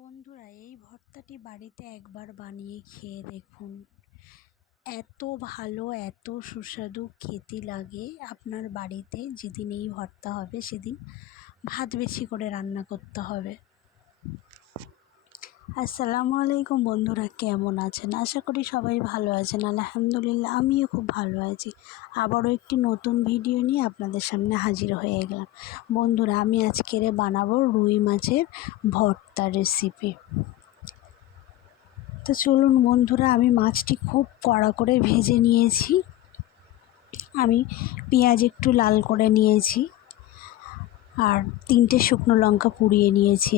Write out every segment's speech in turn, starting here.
বন্ধুরা, এই ভর্তাটি বাড়িতে একবার বানিয়ে খেয়ে দেখুন। এত ভালো, এত সুস্বাদু খেতে লাগে। আপনার বাড়িতে যেদিন এই ভর্তা হবে সেদিন ভাত বেশি করে রান্না করতে হবে। আসসালামু আলাইকুম বন্ধুরা, কেমন আছেন? আশা করি সবাই ভালো আছেন। আলহামদুলিল্লাহ, আমিও খুব ভালো আছি। আবারও একটি নতুন ভিডিও নিয়ে আপনাদের সামনে হাজির হয়ে গেলাম। বন্ধুরা, আমি আজকের বানাবো রুই মাছের ভর্তা রেসিপি। তো চলুন বন্ধুরা, আমি মাছটি খুব কড়া করে ভেজে নিয়েছি। আমি পেঁয়াজ একটু লাল করে নিয়েছি, আর 3টে শুকনো লঙ্কা পুড়িয়ে নিয়েছি।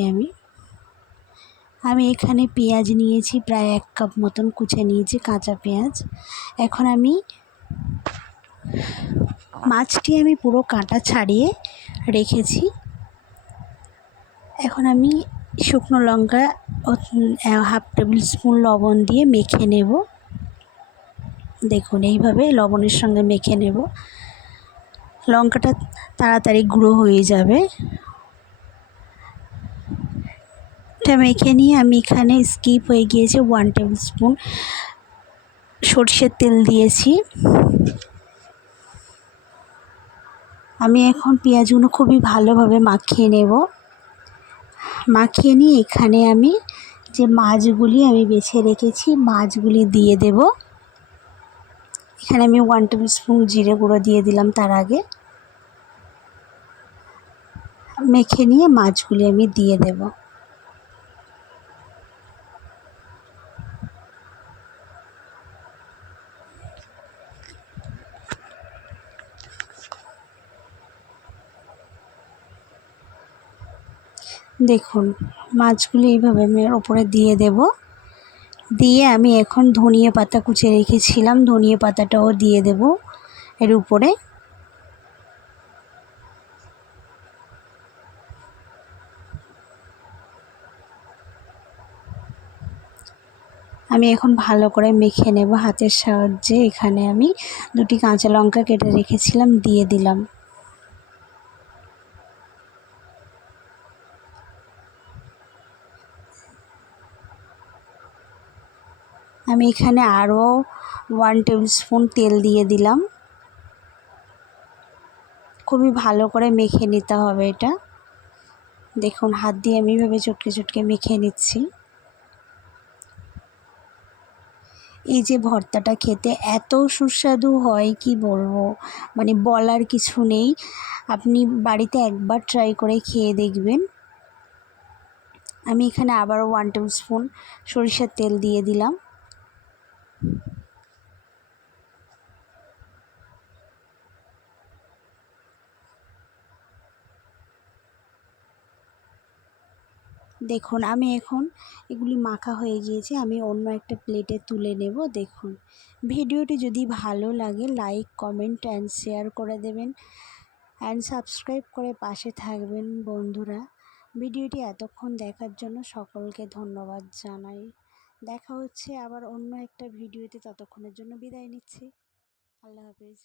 আমি এখানে পেঁয়াজ নিয়েছি, প্রায় 1 কাপ মতন কুচে নিয়েছি কাঁচা পেঁয়াজ। এখন মাছটি আমি পুরো কাঁটা ছাড়িয়ে রেখেছি। এখন আমি শুকনো লঙ্কা 1/2 টেবিল স্পুন লবণ দিয়ে মেখে নেব। দেখুন, এইভাবে লবণের সঙ্গে মেখে নেব। লঙ্কাটা তাড়াতাড়ি গুঁড়ো হয়ে যাবে। এটা মেখে নিয়ে আমি এখানে স্কিপ হয়ে গিয়েছে 1 টেবিল স্পুন সরষের তেল দিয়েছি। আমি এখন পেঁয়াজগুলো খুবই ভালোভাবে মাখিয়ে নেব। মাখিয়ে নিয়ে এখানে আমি যে মাছগুলি আমি বেছে রেখেছি মাছগুলি দিয়ে দেব। এখানে আমি 1 টেবিল স্পুন জিরে গুঁড়ো দিয়ে দিলাম। তার আগে মেখে নিয়ে মাছগুলি আমি দিয়ে দেব। দেখুন, মাছগুলি এইভাবে আমি ওপরে দিয়ে দেব। দিয়ে আমি এখন ধনিয়া পাতা কুচে রেখেছিলাম, ধনিয়া পাতাটাও দিয়ে দেব এর উপরে। আমি এখন ভালো করে মেখে নেব হাতের সাহায্যে। এখানে আমি 2টি কাঁচা লঙ্কা কেটে রেখেছিলাম, দিয়ে দিলাম। আমি এখানে আরও 1 টেবিল স্পুন তেল দিয়ে দিলাম। খুবই ভালো করে মেখে নিতে হবে এটা। দেখুন, হাত দিয়ে আমি এভাবে চটকে চটকে মেখে নিচ্ছি। এই যে ভর্তাটা খেতে এত সুস্বাদু হয় কি বলবো, মানে বলার কিছু নেই। আপনি বাড়িতে একবার ট্রাই করে খেয়ে দেখবেন। আমি এখানে আবারও 1 টেবিল স্পুন সরিষার তেল দিয়ে দিলাম। দেখুন, আমি এখন এগুলি মাখা হয়ে গিয়েছে, আমি অন্য একটা প্লেটে তুলে নেব। দেখুন, ভিডিওটি যদি ভালো লাগে লাইক, কমেন্ট অ্যান্ড শেয়ার করে দেবেন, অ্যান্ড সাবস্ক্রাইব করে পাশে থাকবেন। বন্ধুরা, ভিডিওটি এতক্ষণ দেখার জন্য সকলকে ধন্যবাদ জানাই। দেখা হচ্ছে আবার অন্য একটা ভিডিওতে। ততক্ষণের জন্য বিদায় নিচ্ছি। আল্লাহ হাফেজ।